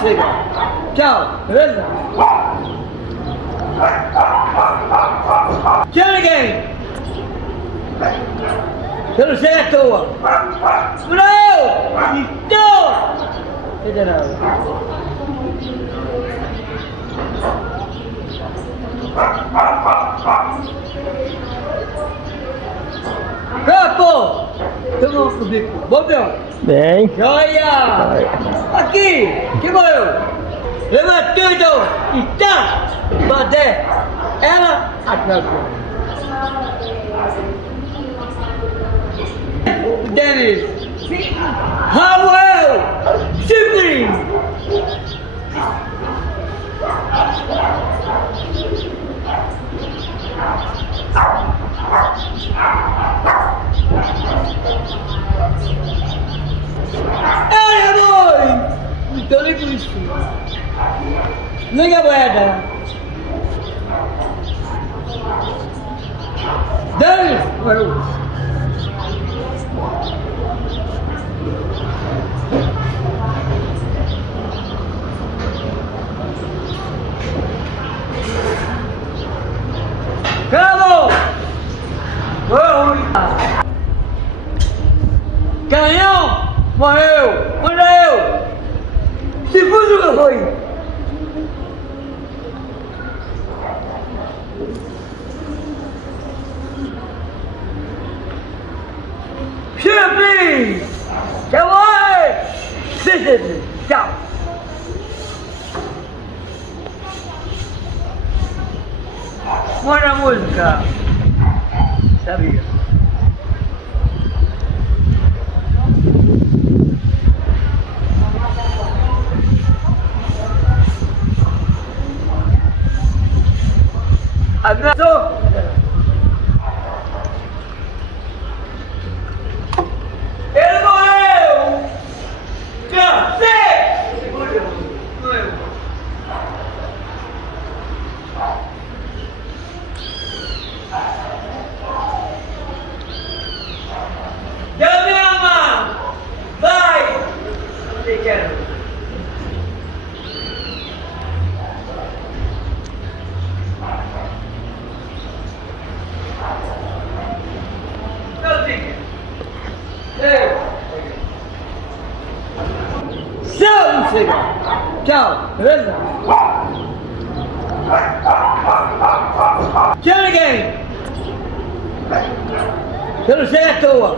chega. Tchau, beleza? Tchau, ninguém. Você não chega à toa. Não! Então! Não nada. Capo! Toma um bico. Bom dia. Bem. Joia! Aqui! Que morreu? Levantando e tá! Badé! Ela atrasou. Denis! Raul! Simples! Ai, amor! Então nem por isso. Nem a moeda. Denis! Morreu. Calma! Canhão! Morreu! Morreu! Segundo que foi! Sempre! Tchau! Tchau! Bora música! Sabia? Abraço! Ele morreu! Cansei! Morreu! Eu me amo! Vai! Não quero! Tchau, beleza? Tchau, ninguém! Você não chega à toa!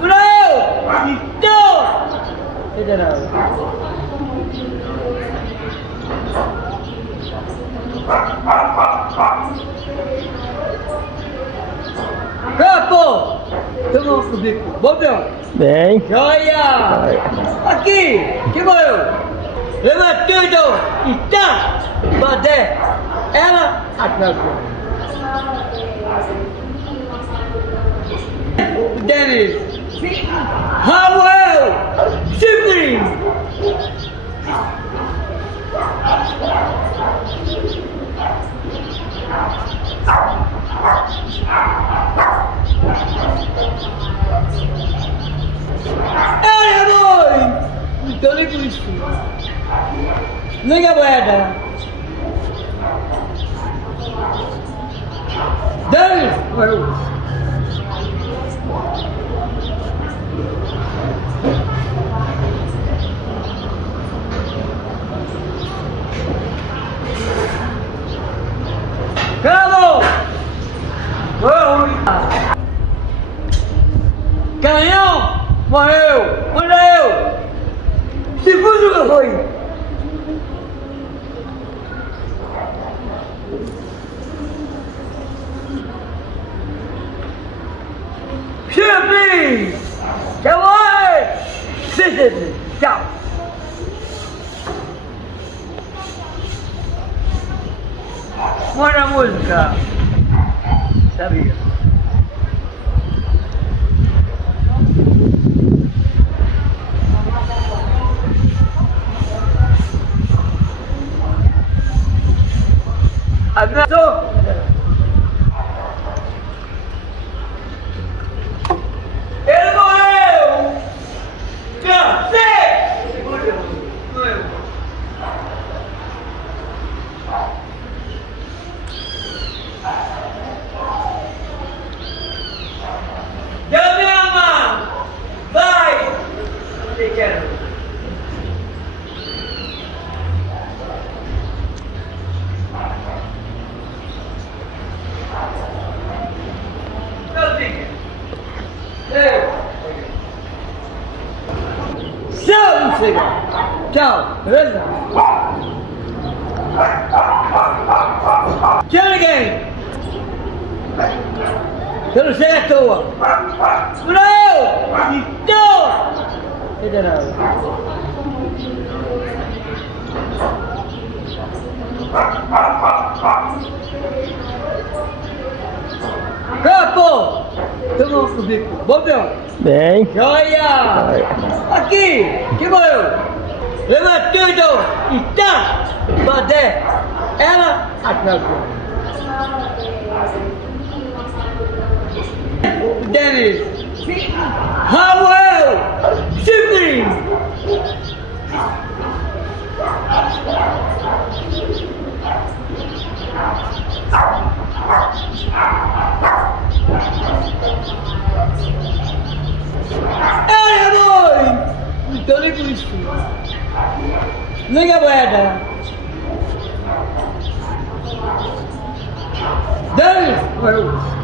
Não! Então! Não nada. Capo! Toma um bico. Bom dia. Bem. Joia! Aqui! Que morreu? Levantando e tá! Badé! Ela atrasou. Denis! Raul! Simples! Ai, amor! Então nem por isso. Nem a moeda. Denis! Morreu. Calma! Canhão! Morreu! Morreu! Segundo que foi! Sempre! Tchau! Tchau! Bora música! Sabia? Abraço! Ele morreu! Cansei! Morreu! chega. Tchau, beleza? Tchau, ninguém. Você não chega à toa. Não! Então! Ainda não. Capo! Tamo no bico. Bom dia. Bem. Joia! Aqui! Que morreu? Levantando e tá! Badé! Ela atrasou. Denis! Raul! Simples! Ai, mãe! Não tô nem com isso. Nem a moeda. Denis! Morreu.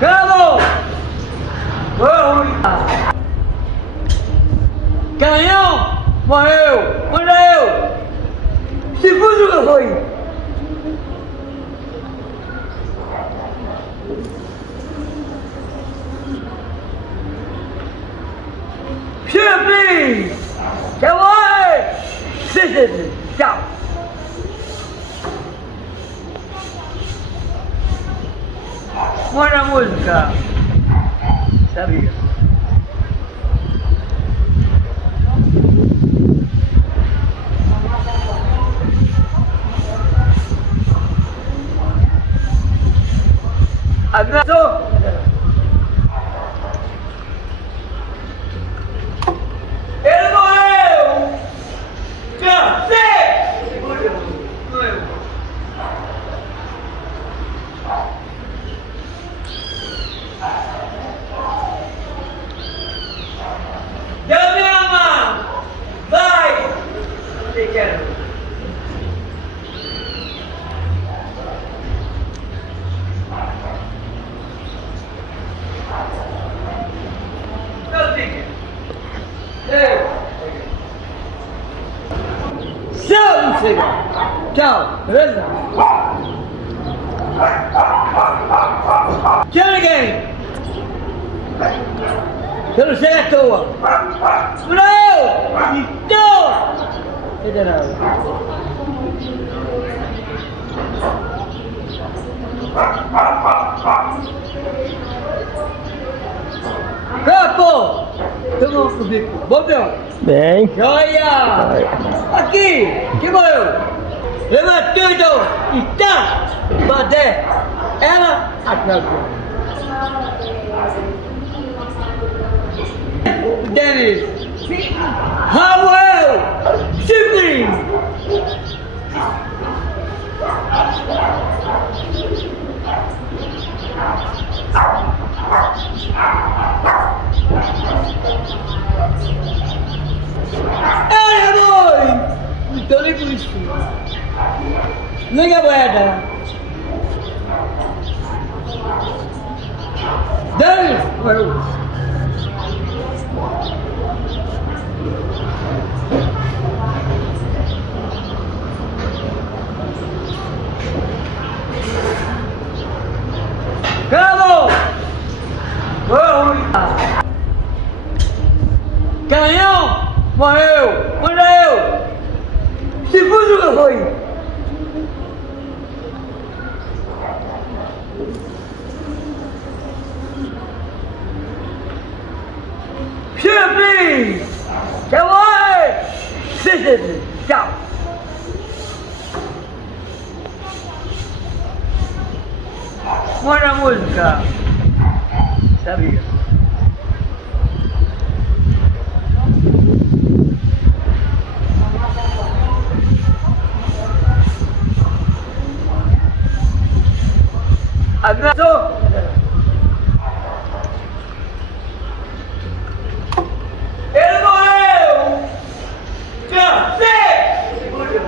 Calma! Canhão! Morreu! Morreu! Segundo que foi! Simples! Tchau! Tchau! Bora música! Sabia? Abraço! Ele morreu! Café! Morreu! Deu minha mão! Vai! Não te quero! Não te quero! Tchau, chega! Tchau, beleza? Tchau, ninguém! Você não chega à toa. Não! Então! Ainda não. Capo! Tamo no bico. Bom dia. Bem. Joia! Aqui! Que morreu? Levantando e tá! Badé! Ela atrasou. Denis! Raul! Simples! Ai, mãe! Não tô nem com isso. Nem a moeda. Denis! Morreu. Calma! Canhão! Morreu! Morreu! Segundo que foi! Simples! Tchau! Tchau! Bora música! Sabia? Abraço! Ele morreu! Café! Morreu!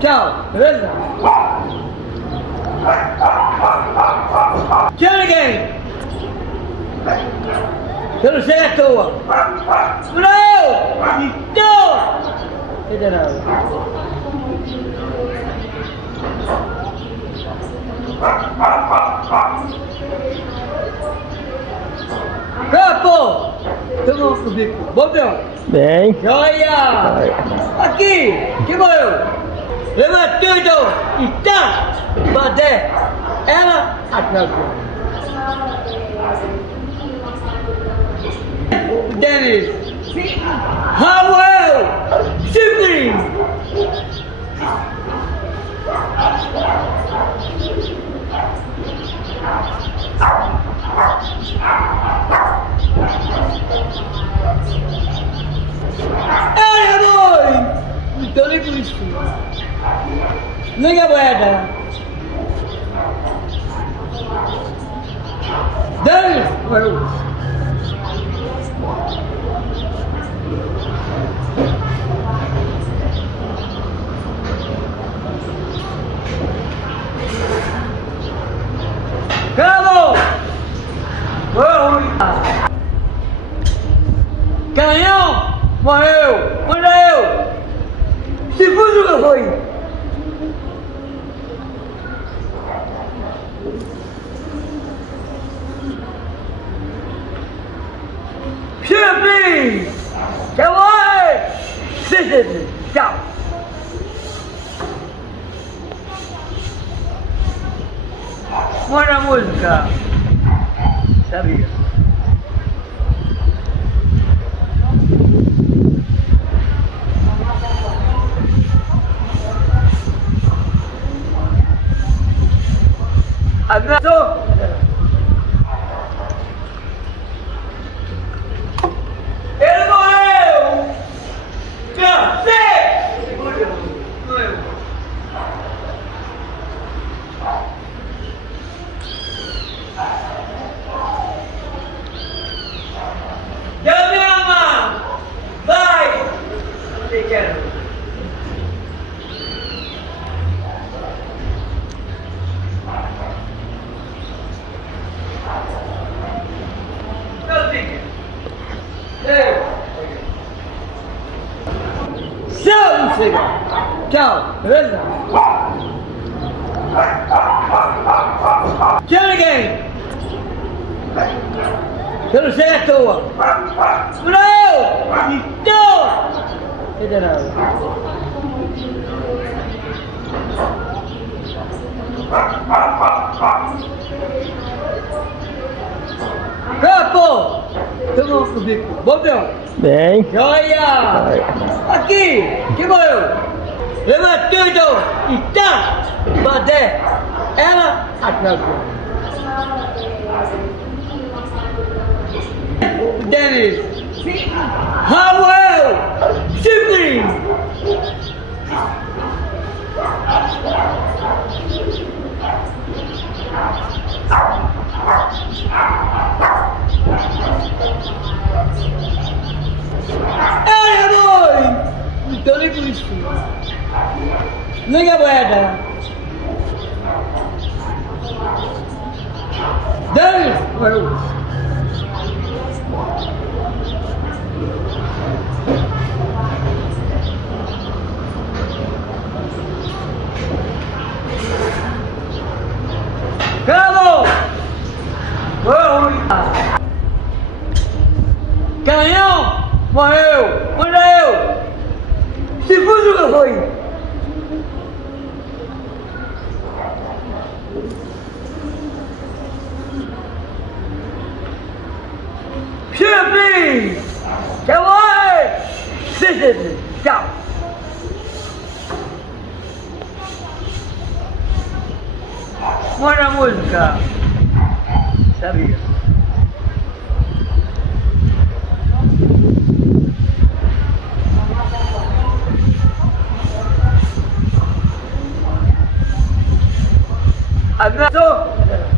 Tchau, beleza? Tchau, ninguém! Eu não sei à toa! Não! Então! Ainda não. Capo! Tamo comigo. Bom dia! Bem. Joia! Aqui! Que morreu! Leva tudo! E tá! Fazer ela atrás. Dennis! Raul! Simples! Ai, amor! Não tô nem com isso. Nem a moeda. Dennis! Calma! Canhão! Morreu! Morreu! Segundo que foi! Simples! Tchau! Tchau! Bora música! Sabia? Abraço! Ele morreu! Café! Morreu! Já me ama! Vai! Não te quero! Tchau, beleza? Tchau, ninguém! Eu não sei à toa! Não! Então! Ainda não. Capo! Tamo comigo. Bom dia! Bem. Joia! Aqui! Que morreu! Leva tudo! E tá! Fazer ela atrás. Dennis! Raul! Simples! Ai, amor! Não tô nem com isso. Nem a moeda. Dennis! Calma! Canhão! Morreu! Morreu! Segundo que foi! Simples! Tchau! Tchau! Bora música! Sabia? Abraço!